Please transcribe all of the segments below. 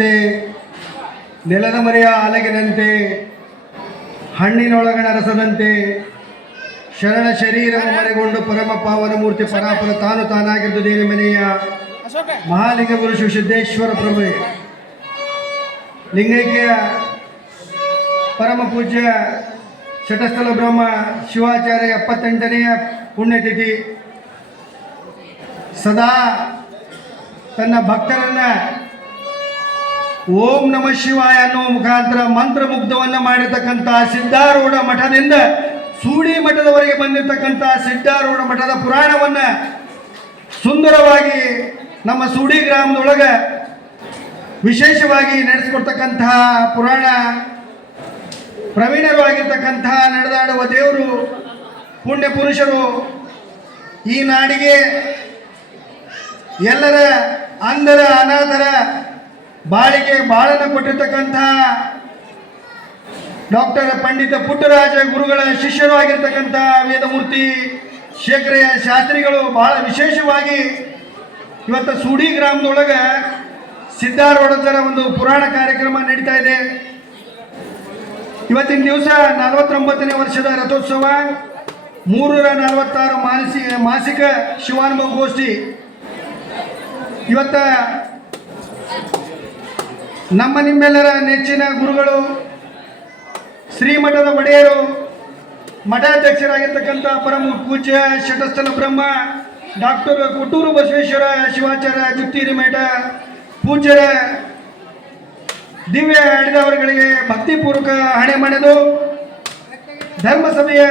ಹಾಲಿನಂತೆ ನೆಲದ ಮರೆಯ ಅಲಗಿನಂತೆ ಹಣ್ಣಿನೊಳಗಣ ರಸದಂತೆ ಶರಣ ಶರೀರ ಮನೆಗೊಂಡು ಪರಮ ಪಾವನ ಮೂರ್ತಿ ಪರಾಪರ ತಾನು ತಾನಾಗಿದ್ದು ದೇವಿ ಮನೆಯ ಮಹಾಲಿಂಗ ಪುರುಷ ಸಿದ್ದೇಶ್ವರ ಪ್ರಭು ಲಿಂಗೈಕ್ಯ ಪರಮ ಪೂಜ್ಯ ಶಟಸ್ಥಲ ಬ್ರಹ್ಮ ಶಿವಾಚಾರ್ಯ ಎಪ್ಪತ್ತೆಂಟನೆಯ ಪುಣ್ಯತಿಥಿ. ಸದಾ ತನ್ನ ಭಕ್ತರನ್ನ ಓಂ ನಮ ಶಿವಾಯ ಅನ್ನೋ ಮುಖಾಂತರ ಮಂತ್ರ ಮುಗ್ಧವನ್ನ ಮಾಡಿರ್ತಕ್ಕಂತಹ ಸಿದ್ಧಾರೂಢ ಮಠದಿಂದ ಸೂಡಿ ಮಠದವರೆಗೆ ಬಂದಿರತಕ್ಕಂತಹ ಸಿದ್ಧಾರೂಢ ಮಠದ ಪುರಾಣವನ್ನ ಸುಂದರವಾಗಿ ನಮ್ಮ ಸೂಡಿ ಗ್ರಾಮದೊಳಗೆ ವಿಶೇಷವಾಗಿ ನಡೆಸಿಕೊಡ್ತಕ್ಕಂತಹ ಪುರಾಣ ಪ್ರವೀಣರು ಆಗಿರ್ತಕ್ಕಂತಹ ನಡೆದಾಡುವ ದೇವರು ಪುಣ್ಯ ಪುರುಷರು ಈ ನಾಡಿಗೆ ಎಲ್ಲರ ಅಂಧರ ಅನಾಥರ ಬಾಳಿಗೆ ಬಾಳನ್ನು ಕೊಟ್ಟಿರ್ತಕ್ಕಂತಹ ಡಾಕ್ಟರ್ ಪಂಡಿತ ಪುಟ್ಟರಾಜ ಗುರುಗಳ ಶಿಷ್ಯರು ಆಗಿರ್ತಕ್ಕಂಥ ವೇದಮೂರ್ತಿ ಶೇಖರಯ್ಯ ಶಾಸ್ತ್ರಿಗಳು ಬಹಳ ವಿಶೇಷವಾಗಿ ಇವತ್ತು ಸೂಡಿ ಗ್ರಾಮದೊಳಗೆ ಸಿದ್ಧಾರೂಢರ ಒಂದು ಪುರಾಣ ಕಾರ್ಯಕ್ರಮ ನಡೀತಾ ಇದೆ. ಇವತ್ತಿನ ದಿವಸ ನಲವತ್ತೊಂಬತ್ತನೇ ವರ್ಷದ ರಥೋತ್ಸವ, ಮೂರರ ನಲವತ್ತಾರು ಮಾನಸಿ, ಮಾಸಿಕ ಶಿವಾನುಭವ ಗೋಷ್ಠಿ. ಇವತ್ತ ನಮ್ಮ ನಿಮ್ಮೆಲ್ಲರ ನೆಚ್ಚಿನ ಗುರುಗಳು, ಶ್ರೀಮಠದ ಒಡೆಯರು, ಮಠಾಧ್ಯಕ್ಷರಾಗಿರ್ತಕ್ಕಂಥ ಪರಮ ಪೂಜ್ಯ ಶಟಸ್ಥಲ ಬ್ರಹ್ಮ, ಡಾಕ್ಟರ್ ಕೊಟ್ಟೂರು ಬಸವೇಶ್ವರ ಶಿವಾಚಾರ್ಯ ಜುತ್ತೀರಿ ಮಠ, ಪೂಜ್ಯರ ದಿವ್ಯ ಆಡಿದವರುಗಳಿಗೆ ಭಕ್ತಿಪೂರ್ವಕ ಹಣೆ ಮಣೆದು ಧರ್ಮಸಭೆಯ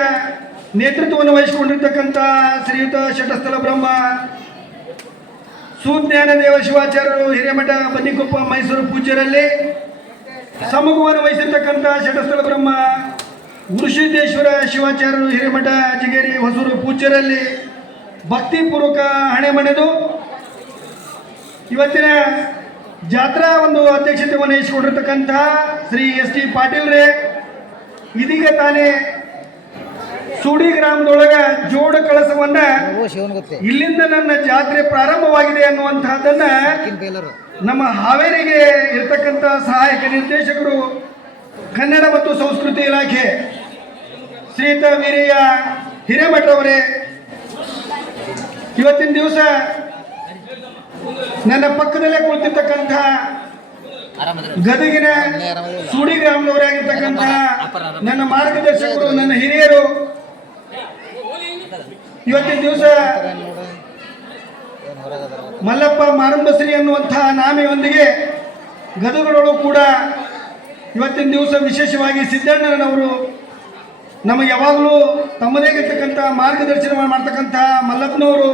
ನೇತೃತ್ವವನ್ನು ವಹಿಸಿಕೊಂಡಿರ್ತಕ್ಕಂಥ ಶ್ರೀಯುತ ಶಟಸ್ಥಲ ಬ್ರಹ್ಮ ಸುಜ್ಞಾನ ದೇವ ಶಿವಾಚಾರ್ಯರು ಹಿರೇಮಠ ಬನ್ನಿಕೊಪ್ಪ ಮೈಸೂರು ಪೂಜ್ಯರಲ್ಲಿ ಸಮೂಹವನ್ನು ವಹಿಸಿರ್ತಕ್ಕಂಥ ಶಟಸ್ಥಳ ಬ್ರಹ್ಮ ಗುರುಸಿದ್ದೇಶ್ವರ ಶಿವಾಚಾರ್ಯರು ಹಿರೇಮಠ ಅಜಗೇರಿ ಹೊಸೂರು ಪೂಜ್ಯರಲ್ಲಿ ಭಕ್ತಿಪೂರ್ವಕ ಹಣೆ ಮಣೆದು ಇವತ್ತಿನ ಜಾತ್ರಾ ಒಂದು ಅಧ್ಯಕ್ಷತೆ ವಹಿಸಿಕೊಂಡಿರ್ತಕ್ಕಂತಹ ಶ್ರೀ ಎಸ್ ಟಿ ಪಾಟೀಲ್ ರೇ ಇದೀಗ ತಾನೇ ಸೂಡಿ ಗ್ರಾಮದೊಳಗ ಜೋಡ ಕಳಸವನ್ನ ಇಲ್ಲಿಂದ ನನ್ನ ಜಾತ್ರೆ ಪ್ರಾರಂಭವಾಗಿದೆ ಅನ್ನುವಂತಹದನ್ನ ನಮ್ಮ ಹಾವೇರಿಗೆ ಇರತಕ್ಕಂಥ ಸಹಾಯಕ ನಿರ್ದೇಶಕರು ಕನ್ನಡ ಮತ್ತು ಸಂಸ್ಕೃತಿ ಇಲಾಖೆ ಶ್ರೀತ ವೀರಯ್ಯ ಹಿರೇಮಠರವರೇ ಇವತ್ತಿನ ದಿವಸ ನನ್ನ ಪಕ್ಕದಲ್ಲೇ ಕುಳಿತಿರ್ತಕ್ಕಂಥ ಗದಗಿನ ಸೂಡಿ ಗ್ರಾಮದವರೇ ಆಗಿರ್ತಕ್ಕಂತಹ ನನ್ನ ಮಾರ್ಗದರ್ಶಕರು ನನ್ನ ಹಿರಿಯರು ಇವತ್ತಿನ ದಿವಸ ಮಲ್ಲಪ್ಪ ಮಾರಂಬಶ್ರೀ ಅನ್ನುವಂತಹ ನಾಮೆಯೊಂದಿಗೆ ಗದಗರೊಳು ಕೂಡ ಇವತ್ತಿನ ದಿವಸ ವಿಶೇಷವಾಗಿ ಸಿದ್ದಣ್ಣನವರು ನಮಗೆ ಯಾವಾಗಲೂ ತಮ್ಮದೇ ಇರ್ತಕ್ಕಂಥ ಮಾರ್ಗದರ್ಶನ ಮಾಡ್ತಕ್ಕಂಥ ಮಲ್ಲಪ್ಪನವರು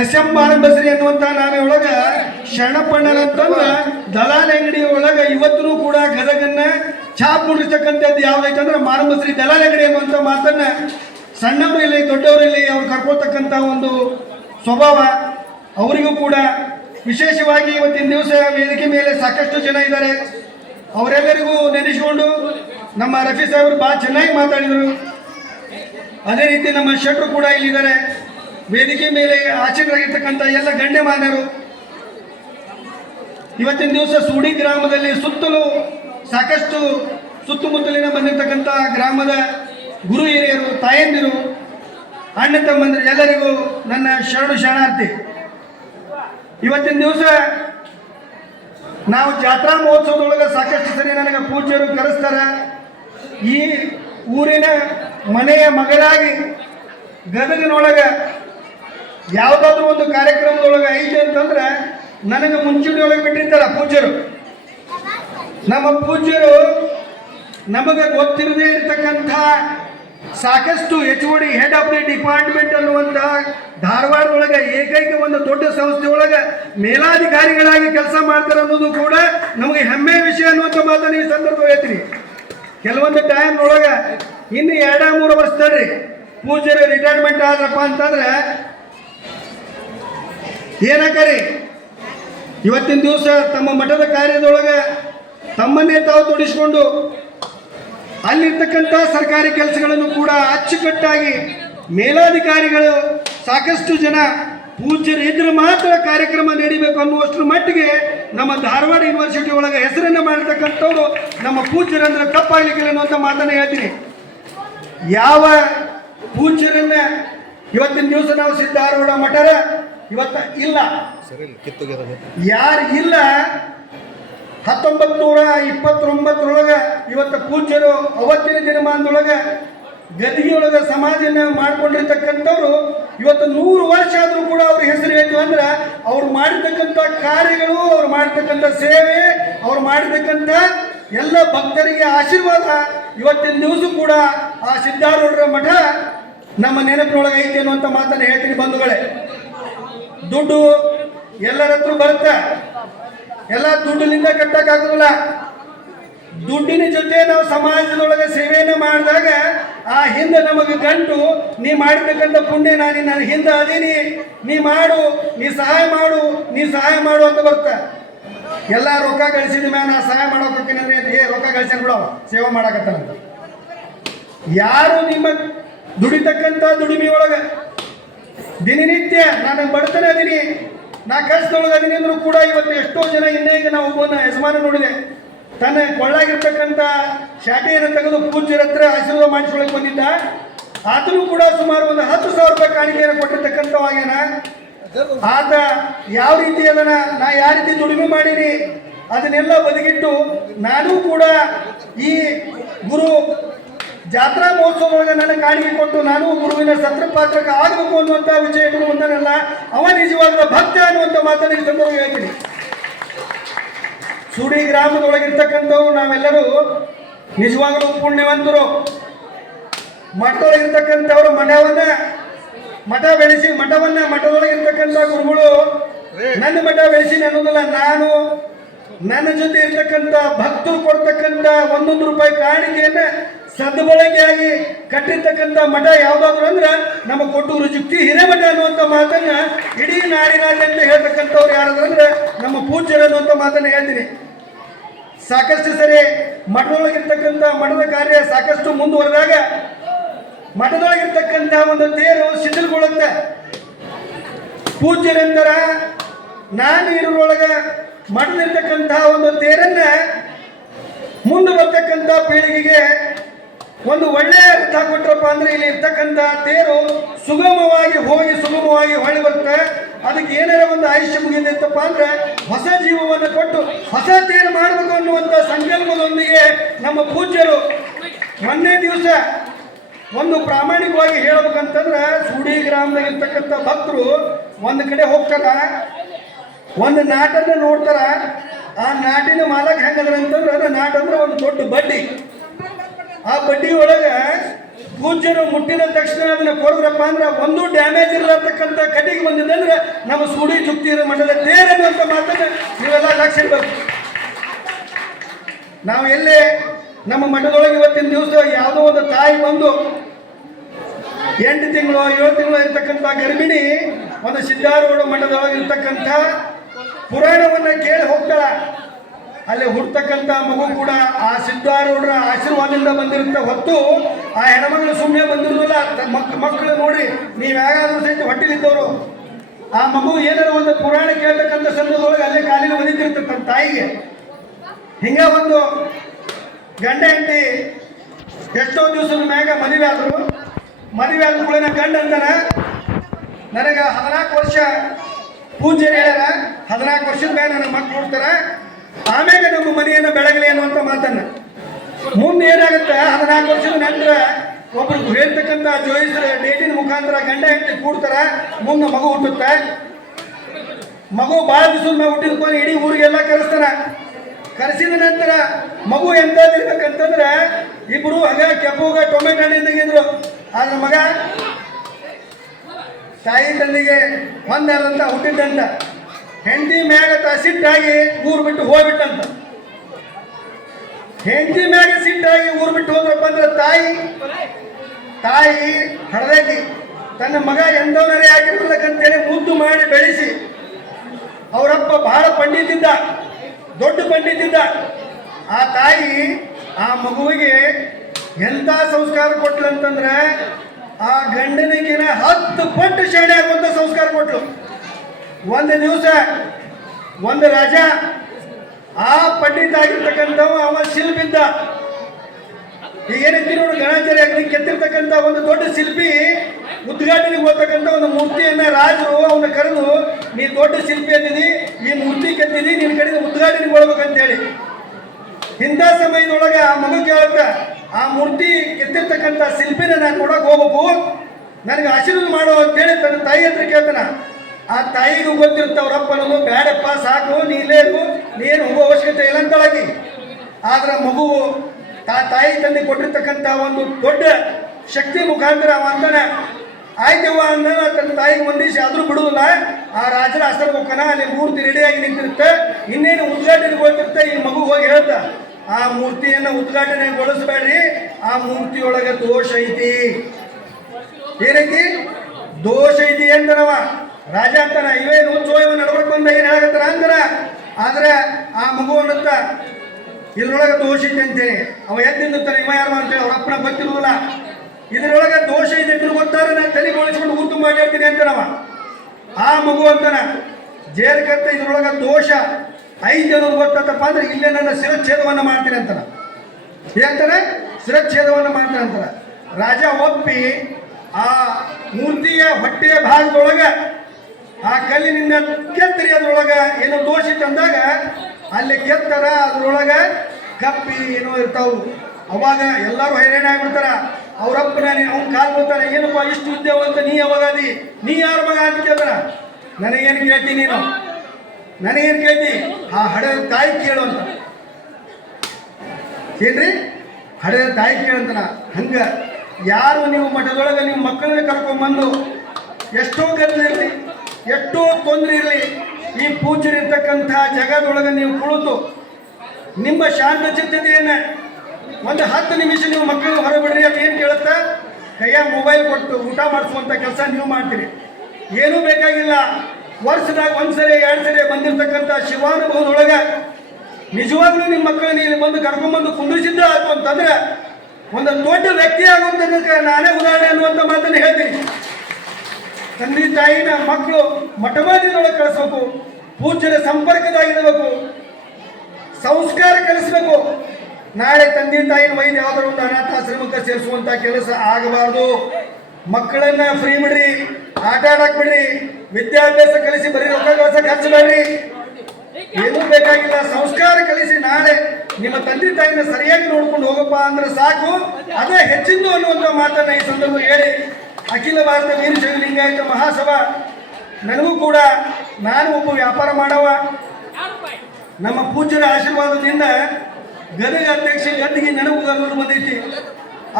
ಎಸ್ ಎಂ ಮಾರಂಬಶ್ರೀ ಅನ್ನುವಂಥ ನಾಮೆ ಒಳಗ ತಮ್ಮ ದಲಾಲ್ ಅಂಗಡಿ ಒಳಗ ಇವತ್ತೂ ಕೂಡ ಗದಗನ್ನ ಛಾಪ್ ಮುಡಿಸ್ತಕ್ಕಂಥದ್ದು ಯಾವ್ದೈತೆ ಅಂದ್ರೆ ಮಾರಂಬಶ್ರೀ ದಲಾಲ್ ಅಂಗಡಿ ಅನ್ನುವಂಥ ಮಾತನ್ನ ಸಣ್ಣವರು ದೊಡ್ಡವರಲ್ಲಿ ಅವ್ರು ಕರ್ಕೊಳ್ತಕ್ಕಂಥ ಒಂದು ಸ್ವಭಾವ ಅವರಿಗೂ ಕೂಡ. ವಿಶೇಷವಾಗಿ ಇವತ್ತಿನ ದಿವಸ ವೇದಿಕೆ ಮೇಲೆ ಸಾಕಷ್ಟು ಜನ ಇದ್ದಾರೆ. ಅವರೆಲ್ಲರಿಗೂ ನೆನೆಸಿಕೊಂಡು ನಮ್ಮ ರಫಿ ಸಾಹೇಬರು ಭಾಳ ಚೆನ್ನಾಗಿ ಮಾತಾಡಿದರು. ಅದೇ ರೀತಿ ನಮ್ಮ ಶೆಟ್ರು ಕೂಡ ಇಲ್ಲಿದ್ದಾರೆ. ವೇದಿಕೆ ಮೇಲೆ ಆಚರಣೆಯಾಗಿರ್ತಕ್ಕಂಥ ಎಲ್ಲ ಗಣ್ಯಮಾನ್ಯರು. ಇವತ್ತಿನ ದಿವಸ ಸೂಡಿ ಗ್ರಾಮದಲ್ಲಿ ಸುತ್ತಲೂ ಸಾಕಷ್ಟು ಸುತ್ತಮುತ್ತಲಿನ ಬಂದಿರತಕ್ಕಂಥ ಗ್ರಾಮದ ಗುರು ಹಿರಿಯರು, ತಾಯಂದಿರು, ಅಣ್ಣ ತಮ್ಮಂದಿರು, ಎಲ್ಲರಿಗೂ ನನ್ನ ಶರಣು ಶರಣಾರ್ಥಿ. ಇವತ್ತಿನ ದಿವಸ ನಾವು ಜಾತ್ರಾ ಮಹೋತ್ಸವದೊಳಗೆ ಸಾಕಷ್ಟು ಸರಿ ನನಗೆ ಪೂಜ್ಯರು ಕರೆಸ್ತಾರೆ. ಈ ಊರಿನ ಮನೆಯ ಮಗನಾಗಿ ಗದಗಿನೊಳಗೆ ಯಾವುದಾದ್ರೂ ಒಂದು ಕಾರ್ಯಕ್ರಮದೊಳಗೆ ಐತೆ ಅಂತಂದ್ರೆ ನನಗೆ ಮುಂಚೂಣಿಯೊಳಗೆ ಬಿಟ್ಟಿರ್ತಾರೆ ಪೂಜ್ಯರು. ನಮ್ಮ ಪೂಜ್ಯರು ನಮಗೆ ಗೊತ್ತಿರದೇ ಇರತಕ್ಕಂಥ ಸಾಕಷ್ಟು H O D head of the department ಅನ್ನುವಂಥ ಧಾರವಾಡದೊಳಗೆ ಏಕೈಕ ಒಂದು ದೊಡ್ಡ ಸಂಸ್ಥೆ ಒಳಗೆ ಮೇಲಾಧಿಕಾರಿಗಳಾಗಿ ಕೆಲಸ ಮಾಡ್ತಾರೆ ಅನ್ನೋದು ಕೂಡ ನಮಗೆ ಹೆಮ್ಮೆ ವಿಷಯ ಅನ್ನುವಂಥ ಮಾತನ್ನು ಈ ಸಂದರ್ಭ ಹೇಳ್ತೀನಿ. ಕೆಲವೊಂದು ಟೈಮ್ ಒಳಗೆ ಇನ್ನು ಎರಡ ಮೂರು ವರ್ಷ ತಡ್ರಿ ಪೂಜೆ ರಿಟೈರ್ಮೆಂಟ್ ಆದ್ರಪ್ಪ ಅಂತಂದ್ರೆ ಏನಕ್ಕರಿ? ಇವತ್ತಿನ ದಿವಸ ತಮ್ಮ ಮಠದ ಕಾರ್ಯದೊಳಗೆ ತಮ್ಮನ್ನೇ ತಾವು ತೊಡಿಸ್ಕೊಂಡು ಅಲ್ಲಿರ್ತಕ್ಕಂಥ ಸರ್ಕಾರಿ ಕೆಲಸಗಳನ್ನು ಕೂಡ ಅಚ್ಚುಕಟ್ಟಾಗಿ ಮೇಲಾಧಿಕಾರಿಗಳು ಸಾಕಷ್ಟು ಜನ ಪೂಜ್ಯರು ಇದ್ರೆ ಮಾತ್ರ ಕಾರ್ಯಕ್ರಮ ನಡೀಬೇಕು ಅನ್ನುವಷ್ಟರ ಮಟ್ಟಿಗೆ ನಮ್ಮ ಧಾರವಾಡ ಯೂನಿವರ್ಸಿಟಿ ಒಳಗೆ ಹೆಸರನ್ನ ಮಾಡಿರ್ತಕ್ಕಂಥವ್ರು ನಮ್ಮ ಪೂಜ್ಯರಂದ್ರೆ ತಪ್ಪಾಗ್ಲಿಕ್ಕಿಲ್ಲ ಅನ್ನುವಂಥ ಮಾತನ್ನ ಹೇಳ್ತೀನಿ. ಯಾವ ಪೂಜ್ಯರನ್ನ ಇವತ್ತಿನ ದಿವಸ ನಾವು ಸಿದ್ಧಾರೂಢ ಮಠರ ಇವತ್ತ ಇಲ್ಲ. ಯಾರು ಇಲ್ಲ ಹತ್ತೊಂಬತ್ತು ನೂರ ಇಪ್ಪತ್ತೊಂಬತ್ತರೊಳಗೆ ಇವತ್ತು ಪೂಜ್ಯರು ಅವತ್ತಿನ ದಿನಮಾನದೊಳಗೆ ಗದಿಗೆಯೊಳಗೆ ಸಮಾಧಿನ ಮಾಡ್ಕೊಂಡಿರ್ತಕ್ಕಂಥವ್ರು ಇವತ್ತು ನೂರು ವರ್ಷ ಆದರೂ ಕೂಡ ಅವ್ರ ಹೆಸರು ಏನು ಅಂದ್ರೆ ಅವ್ರು ಮಾಡಿರ್ತಕ್ಕಂಥ ಕಾರ್ಯಗಳು, ಅವ್ರು ಮಾಡಿರ್ತಕ್ಕಂಥ ಸೇವೆ, ಅವ್ರು ಮಾಡಿರ್ತಕ್ಕಂಥ ಎಲ್ಲ ಭಕ್ತರಿಗೆ ಆಶೀರ್ವಾದ ಇವತ್ತಿನ ದಿವಸ ಕೂಡ ಆ ಸಿದ್ಧಾರೂಢರ ಮಠ ನಮ್ಮ ನೆನಪಿನೊಳಗೆ ಐತೆ ಅನ್ನುವಂಥ ಮಾತನ್ನು ಹೇಳ್ತೀನಿ ಬಂಧುಗಳೇ. ದುಡ್ಡು ಎಲ್ಲರ ಹತ್ರ ಬರುತ್ತೆ. ಎಲ್ಲ ದುಡ್ಡಿನಿಂದ ಕಟ್ಟಕ್ಕಾಗೋದಿಲ್ಲ. ದುಡ್ಡಿನ ಜೊತೆ ನಾವು ಸಮಾಜದೊಳಗೆ ಸೇವೆಯನ್ನು ಮಾಡಿದಾಗ ಆ ಹಿಂದೆ ನಮಗೆ ಗಂಟು, ನೀ ಮಾಡಿರ್ತಕ್ಕಂಥ ಪುಣ್ಯ ನಾನು ನನ್ನ ಹಿಂದೆ ಅದೀನಿ. ನೀ ಮಾಡು, ನೀ ಸಹಾಯ ಮಾಡು, ನೀ ಸಹಾಯ ಮಾಡು ಅಂತ ಬರ್ತ ಎಲ್ಲ ರೊಕ್ಕ ಗಳಿಸಿದ ಮ್ಯಾಲ ನಾ ಸಹಾಯ ಮಾಡೋಕೆ ಅಂದ್ರೆ ಏ, ರೊಕ್ಕ ಗಳಿಸಿ ಬಿಡೋ ಸೇವೆ ಮಾಡಕತ್ತಾನಂತ ಯಾರು ನಿಮ್ಮ ದುಡಿತಕ್ಕಂಥ ದುಡಿಮೆ ಒಳಗೆ ದಿನನಿತ್ಯ, ನಾನು ಬಡತನ ಅದೀನಿ ನಾ ಅದೀನಿ ಅಂದ್ರೂ ಕೂಡ ಇವತ್ತು ಎಷ್ಟೋ ಜನ ಇನ್ನೇ ಈಗ ನಾವು ಒಬ್ಬನ ಯಜಮಾನ ನೋಡಿದೆ. ತನ್ನ ಕೊಳ್ಳಾಗಿರ್ತಕ್ಕಂಥ ಶಾಖೆಯನ್ನು ತೆಗೆದು ಪೂಜ್ಯರ ಹತ್ರ ಆಶೀರ್ವಾದ ಮಾಡಿಸ್ಕೊಳಕ್ ಬಂದಿದ್ದ. ಆತನು ಕೂಡ ಸುಮಾರು ಒಂದು ಹತ್ತು ಸಾವಿರ ರೂಪಾಯಿ ಕಾಣಿಕೆಯನ್ನು ಕೊಟ್ಟಿರ್ತಕ್ಕಂಥವಾಗ್ಯಾನ ಆತ ಯಾವ ರೀತಿ ಅದನ್ನ, ನಾ ಯಾವ ರೀತಿ ದುಡಿಮೆ ಮಾಡೀನಿ ಅದನ್ನೆಲ್ಲ ಬದಿಗಿಟ್ಟು ನಾನು ಕೂಡ ಈ ಗುರು ಜಾತ್ರಾ ಮಹೋತ್ಸವದೊಳಗೆ ನನ್ನ ಕಾಣಿಕೆ ಕೊಟ್ಟು ನಾನು ಗುರುವಿನ ಸತ್ರ ಪಾತ್ರಕ್ಕೆ ಆಗಬೇಕು ಅನ್ನುವಂಥ ವಿಜಯ ಗುರು ಮುಂದನಲ್ಲ ಅವ ನಿಜವಾದ ಭಕ್ತ ಅನ್ನುವಂಥ ಮಾತನ್ನು ಈ ಸಂದರ್ಭ ಹೇಳ್ತೀನಿ. ಸುಡಿ ಗ್ರಾಮದೊಳಗಿರ್ತಕ್ಕಂಥವು ನಾವೆಲ್ಲರೂ ನಿಜವಾಗಲೂ ಪುಣ್ಯವಂತರು. ಮಠದೊಳಗಿರ್ತಕ್ಕಂಥವ್ರು ಮಠವನ್ನ ಮಠ ಬೆಳೆಸಿ ಮಠವನ್ನ ಮಠದೊಳಗಿರ್ತಕ್ಕಂಥ ಗುರುಗಳು ನನ್ನ ಮಠ ಬೆಳೆಸಿ ಅನ್ನೋದಲ್ಲ ನಾನು ನನ್ನ ಜೊತೆ ಇರ್ತಕ್ಕಂಥ ಭಕ್ತರು ಕೊಡ್ತಕ್ಕಂಥ ಒಂದೊಂದು ರೂಪಾಯಿ ಕಾಣಿಕೆಯನ್ನ ಸದ್ಬಳಕೆಯಾಗಿ ಕಟ್ಟಿರ್ತಕ್ಕಂಥ ಮಠ ಯಾವ್ದಾದ್ರು ಅಂದ್ರೆ ನಮ್ಮ ಕೊಟ್ಟೂರು ಜುಕ್ತಿ ಹಿರೇಮಠ ಅನ್ನುವಂಥ ಮಾತನ್ನ ಇಡೀ ನಾಡಿನಾದ್ಯಂತ ಹೇಳ್ತಕ್ಕಂಥವ್ರು ಯಾರಾದ್ರು ಅಂದ್ರೆ ನಮ್ಮ ಪೂಜ್ಯರು ಅನ್ನುವಂಥ ಮಾತನ್ನ ಹೇಳ್ತೀನಿ. ಸಾಕಷ್ಟು ಸರಿ ಮಠದೊಳಗಿರ್ತಕ್ಕಂಥ ಮಠದ ಕಾರ್ಯ ಸಾಕಷ್ಟು ಮುಂದುವರೆದಾಗ ಮಠದೊಳಗಿರ್ತಕ್ಕಂಥ ಒಂದು ತೇರು ಶಿಥಿಲ್ಗೊಳ್ಳುತ್ತೆ ಪೂಜ್ಯರೆಂದರ ನಾನು ಇರೋರೊಳಗ ಮಠದಲ್ಲಿರ್ತಕ್ಕಂಥ ಒಂದು ತೇರನ್ನ ಮುಂದೆ ಬರ್ತಕ್ಕಂತ ಪೀಳಿಗೆಗೆ ಒಂದು ಒಳ್ಳೆಯ ಅರ್ಥ ಕೊಟ್ಟರಪ್ಪ ಅಂದ್ರೆ ಇಲ್ಲಿ ಇರ್ತಕ್ಕಂಥ ತೇರು ಸುಗಮವಾಗಿ ಹೋಗಿ ಸುಗಮವಾಗಿ ಹೊಳಿ ಬರುತ್ತೆ. ಅದಕ್ಕೆ ಏನಾರ ಒಂದು ಆಯುಷ್ಯ ಮುಗಿದಿತ್ತಪ್ಪ ಅಂದ್ರೆ ಹೊಸ ಜೀವವನ್ನು ಕೊಟ್ಟು ಹೊಸ ತೇರು ಮಾಡಬೇಕು ಅನ್ನುವಂಥ ಸಂಕಲ್ಪದೊಂದಿಗೆ ನಮ್ಮ ಪೂಜ್ಯರು ಮೊನ್ನೆ ದಿವಸ ಒಂದು ಪ್ರಾಮಾಣಿಕವಾಗಿ ಹೇಳ್ಬೇಕಂತಂದ್ರೆ ಸೂಡಿ ಗ್ರಾಮದಲ್ಲಿ ಇರ್ತಕ್ಕಂಥ ಭಕ್ತರು ಒಂದು ಕಡೆ ಹೋಗ್ತಾರ. ಒಂದು ನಾಟನ್ನ ನೋಡ್ತಾರ, ಆ ನಾಟಿನ ಮಾಲಕ್ ಹೆಂಗದ್ರ ಅಂತಂದ್ರೆ ನಾಟ ಅಂದ್ರೆ ಒಂದು ದೊಡ್ಡ ಬಡ್ಡಿ. ಆ ಬಡ್ಡಿ ಒಳಗೆ ಪೂಜ್ಯರು ಮುಟ್ಟಿದ ತಕ್ಷಣ ಅದನ್ನ ಕೊಡಿದ್ರಪ್ಪ ಅಂದ್ರೆ ಒಂದು ಡ್ಯಾಮೇಜ್ ಇರತಕ್ಕಂಥ ಬಂದಿದೆ ಅಂದ್ರೆ ನಮ್ಮ ಸುಡಿ ಇರೋ ಮಠದ ತೇರನ್ನು ಅಂತ ಮಾತನ್ನ ನೀವೆಲ್ಲ ಲಕ್ಷ ನಾವು ಎಲ್ಲಿ ನಮ್ಮ ಮಠದೊಳಗೆ ಇವತ್ತಿನ ದಿವಸ ಯಾವುದೋ ಒಂದು ತಾಯಿ ಬಂದು ಎಂಟು ತಿಂಗಳು, ಏಳು ತಿಂಗಳು ಇರ್ತಕ್ಕಂಥ ಗರ್ಭಿಣಿ ಒಂದು ಸಿದ್ಧಾರೂಢ ಮಠದೊಳಗೆ ಇರ್ತಕ್ಕಂಥ ಪುರಾಣವನ್ನ ಕೇಳಿ ಹೋಗ್ತಾಳ. ಅಲ್ಲಿ ಹುಡ್ತಕ್ಕಂತ ಮಗು ಕೂಡ ಆ ಸಿದ್ಧಾರೂಢರ ಆಶೀರ್ವಾದದಿಂದ ಬಂದಿರುತ್ತೆ. ಹೊತ್ತು ಆ ಹೆಣ್ಮಗಳು ಸುಮ್ಮನೆ ಬಂದಿರೋದಿಲ್ಲ ಮಕ್, ಮಕ್ಕಳು ನೋಡಿ, ನೀವು ಯಾರಾದ್ರೂ ಸಹಿತ ಹೊಟ್ಟಿಲಿದ್ದವರು, ಆ ಮಗು ಏನಾರ ಒಂದು ಪುರಾಣ ಕೇಳ್ತಕ್ಕಂಥ ಸಂದರ್ಭದೊಳಗೆ ಅಲ್ಲೇ ಕಾಲಿನ ಬಂದಿದ್ದಿರುತ್ತೆ ತನ್ನ ತಾಯಿಗೆ. ಹಿಂಗ ಒಂದು ಗಂಡ ಹೆಂಡತಿ ಎಷ್ಟೋ ದಿವಸದ ಮ್ಯಾಗ ಮದುವೆ ಆದ್ರು. ಮದುವೆ ಆದ ಕೂಡ ಗಂಡ ಅಂತಾನೆ, ನನಗೆ ಹದಿನಾಲ್ಕು ವರ್ಷ ಪೂಜೆ ಹೇಳ್ಯಾರ, ಹದಿನಾಲ್ಕು ವರ್ಷದ ಮೇಲೆ ನನ್ನ ಮಕ್ಕಳು ಹುಡ್ತಾರ ಆಮೇಲೆ ನಮ್ಮ ಮನೆಯನ್ನು ಬೆಳಗಲಿ ಅನ್ನುವಂಥ ಮಾತನ್ನ. ಮುಂದೆ ಏನಾಗುತ್ತೆ, ಹದಿನಾಲ್ಕು ವರ್ಷದ ನಂತರ ಒಬ್ರು ಹೇಳ್ತಕ್ಕಂಥ ಜೋಯಿಸ್ರ ಡೇಟಿನ ಮುಖಾಂತರ ಗಂಡ ಹೆಂಡತಿ ಕೂಡ್ತಾರ, ಮುಂದೆ ಮಗು ಹುಟ್ಟುತ್ತೆ. ಮಗು ಬಾಳ ದಿವಸದ ಮ್ಯಾಗ ಹುಟ್ಟಿದ್ಕೊಂಡು ಇಡೀ ಊರಿಗೆಲ್ಲ ಕರೆಸ್ತಾರ ಕರೆಸಿದ ನಂತರ ಮಗು ಎಂತಂದ್ರೆ ಇಬ್ರು ಹಂಗ ಕೆಂಪುಗ ಟೊಮೆಟೊ ಹಣ್ಣಿಂದ ಆದ್ರೆ ಮಗ ತಾಯಿ ತಂದಿಗೆ ಹೊಂದಾರಂತ ಹುಟ್ಟಿದ್ದಂತ. ಹೆಂಡತಿ ಮ್ಯಾಗ ಸಿಟ್ಟಾಗಿ ಊರು ಬಿಟ್ಟು ಹೋಗ್ಬಿಟ್ಟಂತ. ಹೆಂಡತಿ ಮ್ಯಾಗ ಸಿಟ್ಟಾಗಿ ಊರು ಬಿಟ್ಟು ಹೋದ್ರಪ್ಪ ಅಂದ್ರೆ ತಾಯಿ ತಾಯಿ ಹಡದಾಗಿ ತನ್ನ ಮಗ ಎಂದವನರೇ ಆಗಿರ್ಬೇಕಂತೇಳಿ ಮುದ್ದು ಮಾಡಿ ಬೆಳೆಸಿ. ಅವರಪ್ಪ ಬಹಳ ಪಂಡಿತಿದ್ದ, ದೊಡ್ಡ ಪಂಡಿತಿದ್ದ. ಆ ತಾಯಿ ಆ ಮಗುವಿಗೆ ಎಂಥ ಸಂಸ್ಕಾರ ಕೊಟ್ಲು ಅಂತಂದ್ರೆ ಆ ಗಂಡನಿಗಿನ ಹತ್ತು ಪಟ್ಟು ಶೈಲಿ ಆಗುವಂತ ಸಂಸ್ಕಾರ ಕೊಟ್ಟು ಒಂದು ದಿವಸ ಒಂದು ರಾಜ ಆ ಪಂಡಿತ ಆಗಿರ್ತಕ್ಕಂಥವ, ಅವ ಶಿಲ್ಪಿದ್ದ. ಈಗ ಏನಂತೀವಿ ನೋಡಿ, ಗಣಾಚಾರ್ಯ ಆಗಲಿ ಕೆತ್ತಿರ್ತಕ್ಕಂಥ ಒಂದು ದೊಡ್ಡ ಶಿಲ್ಪಿ, ಉದ್ಘಾಟನೆಗೆ ಹೋಗ್ತಕ್ಕಂಥ ಒಂದು ಮೂರ್ತಿಯನ್ನ ರಾಜರು ಅವನ ಕರೆದು, ನೀ ದೊಡ್ಡ ಶಿಲ್ಪಿ ಅಂದಿದಿ, ಈ ಮೂರ್ತಿ ಕೆತ್ತಿದಿ, ನಿನ್ನ ಕಡೆ ಉದ್ಘಾಟನೆಗೆ ಹೋಗ್ಬೇಕಂತೇಳಿ ಇಂಥ ಸಮಯದೊಳಗೆ ಆ ಮಗು ಕೇಳುತ್ತೆ ಆ ಮೂರ್ತಿ ಕೆತ್ತಿರ್ತಕ್ಕಂಥ ಶಿಲ್ಪಿನ ನಾನು ಕೊಡಕ್ಕೆ ಹೋಗಬೇಕು. ನನಗೆ ಆಶೀರ್ವಾದ ಮಾಡು ಅಂತೇಳಿ ತನ್ನ ತಾಯಿ ಹತ್ರ ಕೇಳ್ತಾನ. ಆ ತಾಯಿಗೂ ಗೊತ್ತಿರ್ತಾವ್ರಪ್ಪ ಬ್ಯಾಡಪ್ಪ ಬೇಡಪ್ಪ ಸಾಕು ನೀ ಇಲ್ಲೇ ಇರು, ನೀನು ಹೋಗೋ ಅವಶ್ಯಕತೆ ಇಲ್ಲ ಅಂತಳಾಗಿ ಆದ್ರೆ ಮಗು ತಾ ತಾಯಿ ತಂದೆ ಕೊಟ್ಟಿರ್ತಕ್ಕಂಥ ಒಂದು ದೊಡ್ಡ ಶಕ್ತಿ ಮುಖಾಂತರ ಅಂತಾನೆ ಆಯ್ತವ್ವ ಅಂದ ತನ್ನ ತಾಯಿಗೆ ಒಂದು ದಿವಸ ಆದರೂ ಬಿಡುವಲ್ಲ ಆ ರಾಜರ ಹಸ್ತರ ಹೋಗ್ತಾನ ಅಲ್ಲಿ ಮೂರ್ತಿ ರೆಡಿಯಾಗಿ ನಿಂತಿರುತ್ತೆ. ಇನ್ನೇನು ಉದ್ಘಾಟನೆಗೆ ಹೋಗ್ತಿರುತ್ತೆ ಈ ಮಗು ಹೋಗಿ ಹೇಳ್ತ. ಆ ಮೂರ್ತಿಯನ್ನ ಉದ್ಘಾಟನೆಗೊಳಿಸಬೇಡ್ರಿ ಆ ಮೂರ್ತಿಯೊಳಗೆ ದೋಷ ಐತಿ. ಏನೈತಿ? ದೋಷ ಐತಿ ಅಂದನವ. ರಾಜ ಅಂತಾನ ಇವೇನು ಚೋಯವ ನಡ್ಬೇಕು ಬಂದ ಏನು ಹೇಳಕತ್ತಾರ ಅಂದ್ರ ಆದ್ರೆ ಆ ಮಗು ಅನ್ನತ್ತ ಇದ್ರೊಳಗೆ ದೋಷ ಐತಿ ಅಂತೇಳಿ. ಅವ ಎದ್ದಿಂದಿರ್ತಾನೆ ಇವ ಯಾರು ಅಂತೇಳಿ ಅವ್ರ ಅಪ್ಪನ ಗೊತ್ತಿರುವುದಿಲ್ಲ ಇದ್ರೊಳಗೆ ದೋಷ ಇದೆ ಗೊತ್ತಾರ ನಾನು ತಲೆ ಬೋಳಿಸ್ಕೊಂಡು ಊಟ ಮಾಡಿರ್ತೀನಿ ಅಂತಾನವ ಆ ಮಗು ಅಂತಾನ ಇದ್ರೊಳಗೆ ದೋಷ ಐದು ಅನ್ನೋದು ಗೊತ್ತಪ್ಪ ಅಂದ್ರೆ ಇಲ್ಲೇ ನನ್ನ ಶಿರಚ್ಛೇದವನ್ನು ಮಾಡ್ತೀನಿ ಅಂತನ. ಹೇಳ್ತಾನೆ? ಶಿರಚ್ಛೇದವನ್ನು ಮಾಡ್ತಾನೆ ಅಂತಾರ ರಾಜ ಒಪ್ಪಿ ಆ ಮೂರ್ತಿಯ ಹೊಟ್ಟೆಯ ಭಾಗದೊಳಗೆ ಆ ಕಲ್ಲಿನಿಂದ ಕೆತ್ತರಿ ಅದ್ರೊಳಗೆ ಏನೋ ದೋಷ ಇತ್ತಂದಾಗ ಅಲ್ಲಿ ಕೆತ್ತರ ಅದ್ರೊಳಗ ಕಪ್ಪಿ ಏನೋ ಇರ್ತಾವು. ಅವಾಗ ಎಲ್ಲರೂ ಹೈರಾಣ ಆಗ್ಬಿಡ್ತಾರ. ಅವ್ರಪ್ಪನ ಅವ್ನು ಕಾಲ್ ಬರ್ತಾರೆ ಏನಪ್ಪ, ಇಷ್ಟು ಉದ್ಯೋಗ ನೀ ಅವಾಗ ಅದಿ ನೀ ಯಾರ ಮಗ ಅಂತ ಕೇಳ್ತಾರ ನನಗೇನು ಕೇಳ್ತೀನಿ ನೀನು? ನನಗೇನು ಕೇಳ್ತಿ? ಆ ಹಡ ತಾಯಿ ಕೇಳು ಅಂತ. ಏನ್ರಿ? ಹಡೆದ ತಾಯಿ ಕೇಳಂತನ ಹಂಗ ಯಾರು ನೀವು ಮಠದೊಳಗೆ ನಿಮ್ಮ ಮಕ್ಕಳನ್ನ ಕರ್ಕೊಂಡ್ಬಂದು ಎಷ್ಟೋ ಗದ್ದಲಿರಲಿ ಎಷ್ಟೋ ತೊಂದರೆ ಇರಲಿ, ಈ ಪೂಜೆ ಇರ್ತಕ್ಕಂತಹ ಜಗದೊಳಗೆ ನೀವು ಕುಳಿತು ನಿಮ್ಮ ಶಾಂತ ಚಿತ್ತತೆಯನ್ನ ಒಂದು ಹತ್ತು ನಿಮಿಷ ನೀವು ಮಕ್ಕಳು ಹೊರಬಿಡ್ರಿ ಅಂತ ಏನು ಕೇಳುತ್ತೆ? ಕೈಯ ಮೊಬೈಲ್ ಕೊಟ್ಟು ಊಟ ಮಾಡಿಸುವಂಥ ಕೆಲಸ ನೀವು ಮಾಡ್ತೀರಿ. ಏನೂ ಬೇಕಾಗಿಲ್ಲ. ವರ್ಷದಾಗ ಒಂದ್ಸರಿ ಎರಡು ಸರಿ ಬಂದಿರತಕ್ಕಂಥ ಶಿವಾನುಭವದೊಳಗೆ ನಿಜವಾಗ್ಲೂ ನಿಮ್ಮ ಮಕ್ಕಳನ್ನ ನೀನು ಬಂದು ಕರ್ಕೊಂಡ್ಬಂದು ಕುಂದಿಸಿದ್ದ ಆಯ್ತು ಅಂತಂದ್ರೆ ಒಂದು ದೊಡ್ಡ ವ್ಯಕ್ತಿ ಆಗುವಂತದಕ್ಕೆ ನಾನೇ ಉದಾಹರಣೆ ಅನ್ನುವಂಥ ಮಾತನ್ನು ಹೇಳ್ತೀನಿ. ತಂದೆ, ತಾಯಿನ ಮಕ್ಕಳು ಮಠಮಾದಿನೊಳಗೆ ಕಳಿಸ್ಬೇಕು. ಪೂಜ್ಯರ ಸಂಪರ್ಕದಾಗಿರ್ಬೇಕು. ಸಂಸ್ಕಾರ ಕಲಿಸ್ಬೇಕು. ನಾಳೆ ತಂದೆ ತಾಯಿನ ವೈದ್ಯ ಯಾವ್ದಾರು ಒಂದು ಅನಾಥಾಶ್ರಮಕ್ಕೆ ಸೇರಿಸುವಂತ ಕೆಲಸ ಆಗಬಾರ್ದು. ಮಕ್ಕಳನ್ನ ಫ್ರೀ ಬಿಡ್ರಿ, ಆಟ ಆಡಕ್ ಬಿಡ್ರಿ, ವಿದ್ಯಾಭ್ಯಾಸ ಕಲಿಸಿ, ಬರೀ ರೊಕ್ಕ ಕಳಿಸ ಖರ್ಚು ಮಾಡ್ರಿ. ಏನೂ ಬೇಕಾಗಿಲ್ಲ, ಸಂಸ್ಕಾರ ಕಲಿಸಿ ನಾಳೆ ನಿಮ್ಮ ತಂದೆ ತಾಯಿನ ಸರಿಯಾಗಿ ನೋಡ್ಕೊಂಡು ಹೋಗಪ್ಪ ಅಂದ್ರೆ ಸಾಕು. ಅದೇ ಹೆಚ್ಚಿಂದು ಅನ್ನುವಂಥ ಮಾತನ್ನ ಈ ಸಂದರ್ಭ ಹೇಳಿ. ಅಖಿಲ ಭಾರತ ವೀರಶೈವ ಲಿಂಗಾಯತ ಮಹಾಸಭಾ, ನನಗೂ ಕೂಡ ನಾನು ಒಬ್ಬ ವ್ಯಾಪಾರ ಮಾಡವ ನಮ್ಮ ಪೂಜ್ಯರ ಆಶೀರ್ವಾದದಿಂದ ಗದಗ ಅಧ್ಯಕ್ಷ ಎಲ್ಲಿಗೆ ನನಗೂ ಗದಗ ಬಂದೈತಿ.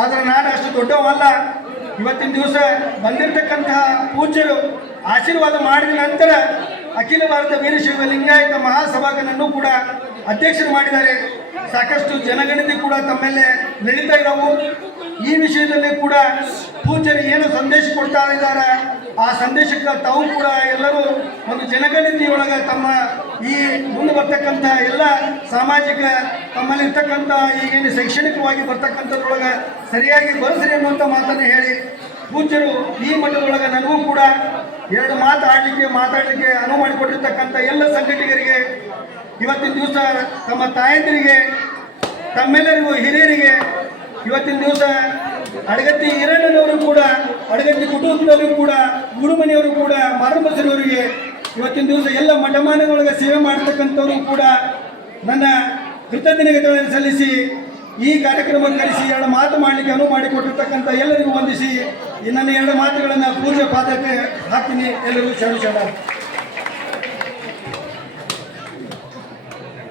ಆದ್ರೆ ನಾನು ಅಷ್ಟು ದೊಡ್ಡವಲ್ಲ. ಇವತ್ತಿನ ದಿವಸ ಬಂದಿರತಕ್ಕಂತಹ ಪೂಜ್ಯರು ಆಶೀರ್ವಾದ ಮಾಡಿದ ನಂತರ ಅಖಿಲ ಭಾರತ ವೀರಶೈವ ಲಿಂಗಾಯತ ಮಹಾಸಭಾಗನನ್ನು ಕೂಡ ಅಧ್ಯಕ್ಷರು ಮಾಡಿದ್ದಾರೆ. ಸಾಕಷ್ಟು ಜನಗಣತಿ ಕೂಡ ತಮ್ಮೆಲ್ಲೇ ನಡೀತಾ ಇದ್ದಾವು ಈ ವಿಷಯದಲ್ಲಿ ಕೂಡ ಪೂಜಾರಿ ಏನು ಸಂದೇಶ ಕೊಡ್ತಾ ಇದ್ದಾರೆ, ಆ ಸಂದೇಶಕ್ಕೆ ತಾವು ಕೂಡ ಎಲ್ಲರೂ ಒಂದು ಜನಗಣತಿಯೊಳಗೆ ತಮ್ಮ ಈ ಮುಂದೆ ಬರ್ತಕ್ಕಂಥ ಎಲ್ಲ ಸಾಮಾಜಿಕ ತಮ್ಮಲ್ಲಿ ಇರ್ತಕ್ಕಂಥ ಈಗೇನು ಶೈಕ್ಷಣಿಕವಾಗಿ ಬರ್ತಕ್ಕಂಥದ್ರೊಳಗೆ ಸರಿಯಾಗಿ ಬರೆಸ್ರಿ ಅನ್ನುವಂಥ ಮಾತನ್ನು ಹೇಳಿ ಪೂಜ್ಯರು ಈ ಮಟ್ಟದೊಳಗೆ ನನಗೂ ಕೂಡ ಎರಡು ಮಾತು ಆಡಲಿಕ್ಕೆ, ಮಾತಾಡಲಿಕ್ಕೆ ಅನುವು ಮಾಡಿಕೊಟ್ಟಿರ್ತಕ್ಕಂಥ ಎಲ್ಲ ಸಂಘಟಕರಿಗೆ ಇವತ್ತಿನ ದಿವಸ ತಮ್ಮ ತಾಯಂದಿರಿಗೆ, ತಮ್ಮೆಲ್ಲರಿಗೂ ಹಿರಿಯರಿಗೆ ಇವತ್ತಿನ ದಿವಸ ಅಡಗತ್ತಿ ಹಿರಣ್ಣನವರು ಕೂಡ ಅಡಗತ್ತಿ ಕುಟುಂಬದವರು ಕೂಡ, ಗುರುಮನೆಯವರು ಕೂಡ ಮಾರುಬಸರವರಿಗೆ ಇವತ್ತಿನ ದಿವಸ ಎಲ್ಲ ಮಠಮಾನದೊಳಗೆ ಸೇವೆ ಮಾಡತಕ್ಕಂಥವರು ಕೂಡ ನನ್ನ ಕೃತಜ್ಞತೆಗಳನ್ನು ಸಲ್ಲಿಸಿ ಈ ಕಾರ್ಯಕ್ರಮ ಕರೆಸಿ ಎರಡು ಮಾತು ಮಾಡಲಿಕ್ಕೆ ಅನುವು ಮಾಡಿಕೊಟ್ಟಿರ್ತಕ್ಕಂಥ ಎಲ್ಲರಿಗೂ ವಂದಿಸಿ ನನ್ನ ಎರಡು ಮಾತುಗಳನ್ನು ಪೂಜೆ ಪಾತ್ರಕ್ಕೆ ಹಾಕ್ತೀನಿ. ಎಲ್ಲರಿಗೂ ಶರಣ ಶರಣ